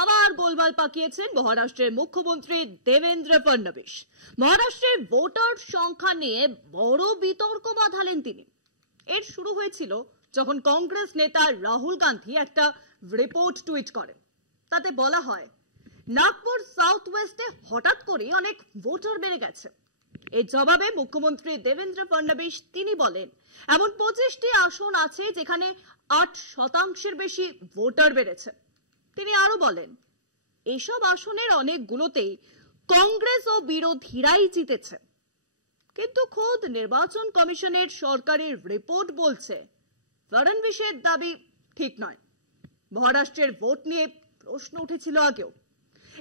আবার গোলমাল পাকিয়েছেন মহারাষ্ট্রের মুখ্যমন্ত্রী দেবেন্দ্র ফডনবিস। মহারাষ্ট্রের ভোটার সংখ্যা নিয়ে বড় বিতর্ক বাঁধালেন তিনি। এর শুরু হয়েছিল যখন কংগ্রেস নেতা রাহুল গান্ধী একটা রিপোর্ট টুইট করেন। তাতে বলা হয়, নাগপুর সাউথ ওয়েস্টে হঠাৎ করে অনেক ভোটার বেড়ে গেছে। এর জবাবে মুখ্যমন্ত্রী দেবেন্দ্র ফডনবিস তিনি বলেন, এমন 25টি আসন আছে যেখানে 8% বেশি ভোটার বেড়েছে। তিনি আরো বলেন, এসব আসনের অনেকগুলোতেই কংগ্রেস ও বিরোধীরাই জিতেছে। কিন্তু খোদ নির্বাচন কমিশনের সরকারি রিপোর্ট বলছে ফডনবিসের দাবি ঠিক নয়। মহারাষ্ট্রের ভোট নিয়ে প্রশ্ন উঠেছিল আগেও।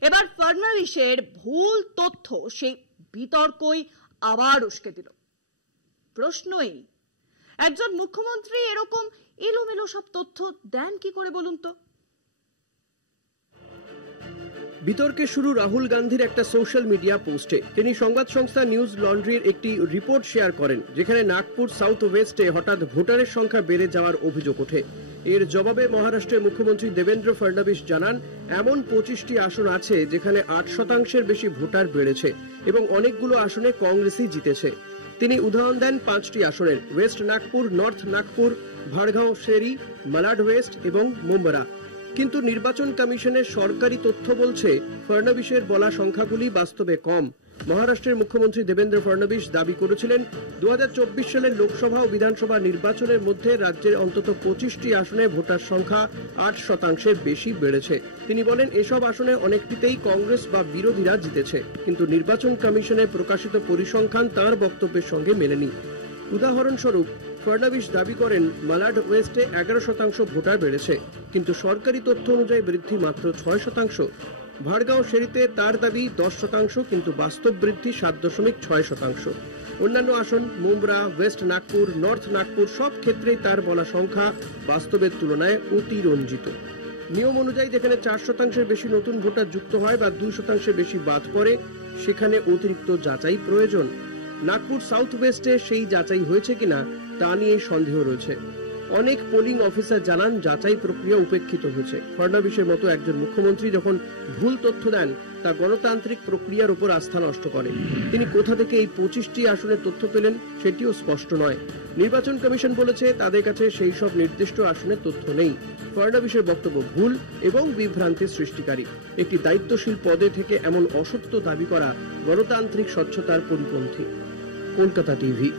এবার ফডনবিসের ভুল তথ্য সেই বিতর্কই আবার উস্কে দিল। প্রশ্ন এই, একজন মুখ্যমন্ত্রী এরকম এলোমেলো সব তথ্য দেন কি করে বলুন তো? বিতর্কের শুরু রাহুল গান্ধীর একটা সোশ্যাল মিডিয়া পোস্টে। তিনি সংবাদ সংস্থা নিউজ লন্ড্রির একটি রিপোর্ট শেয়ার করেন, যেখানে নাগপুর সাউথ ওয়েস্টে হঠাৎ ভোটারের সংখ্যা বেড়ে যাওয়ার অভিযোগ ওঠে। এর জবাবে মহারাষ্ট্রের মুখ্যমন্ত্রী দেবেন্দ্র ফডনবিস জানান, এমন 25টি আসন আছে যেখানে 8% বেশি ভোটার বেড়েছে এবং অনেকগুলো আসনে কংগ্রেসই জিতেছে। তিনি উদাহরণ দেন 5টি আসনের: west Nagpur, north Nagpur, Vadgaon Sheri, Malad west এবং মুম্বরা। কিন্তু নির্বাচন কমিশনের সরকারি তথ্য বলছে ফডনবিসের বলা সংখ্যাগুলি বাস্তবে কম। মহারাষ্ট্রের মুখ্যমন্ত্রী দেবেন্দ্র ফডনবিস দাবি করেছিলেন, 2024 সালের লোকসভা ও বিধানসভা নির্বাচনের মধ্যে রাজ্যের অন্তত 25টি আসনে ভোটার সংখ্যা 8% বেশি বেড়েছে। তিনি বলেন, এসব আসনে অনেকটিতেই কংগ্রেস বা বিরোধীরা জিতেছে, কিন্তু নির্বাচন কমিশনের প্রকাশিত পরিসংখ্যান তাঁর বক্তব্যের সঙ্গে মেলেনি। উদাহরণস্বরূপ, ফডনবিস দাবি করেন মালাড ওয়েস্টে 11% ভোটার বেড়েছে, কিন্তু সরকারি তথ্য অনুযায়ী বৃদ্ধি মাত্র 6%। ভাড়গাঁও শেরিতে তার দাবি 10%, কিন্তু বাস্তব বৃদ্ধি 7.6%। অন্যান্য আসন মুম্বরা, ওয়েস্ট নাগপুর, নর্থ নাগপুর সব ক্ষেত্রেই তার বলা সংখ্যা বাস্তবের তুলনায় অতিরঞ্জিত। নিয়ম অনুযায়ী যেখানে 4%-এর বেশি নতুন ভোটার যুক্ত হয় বা 2%-এর বেশি বাদ পড়ে, সেখানে অতিরিক্ত যাচাই প্রয়োজন। নাগপুর সাউথ ওয়েস্টে সেই যাচাই হয়েছে কিনা তা নিয়ে সন্দেহ রয়েছে। অনেক পোলিং অফিসার জানান, যাচাই প্রক্রিয়া উপেক্ষিত হয়েছে। ফডনবিসের মতো একজন মুখ্যমন্ত্রী যখন ভুল তথ্য দেন, তা গণতান্ত্রিক প্রক্রিয়ার উপর আস্থা নষ্ট করে। তিনি কোথা থেকে এই 25টি আসনের তথ্য পেলেন সেটিও স্পষ্ট নয়। নির্বাচন কমিশন বলেছে তাদের কাছে সেই সব নির্দিষ্ট আসনের তথ্য নেই। ফডনবিসের বক্তব্য ভুল এবং বিভ্রান্তি সৃষ্টিকারী। একটি দায়িত্বশীল পদে থেকে এমন অসত্য দাবি করা গণতান্ত্রিক স্বচ্ছতার পরিপন্থী। কলকাতা টিভি।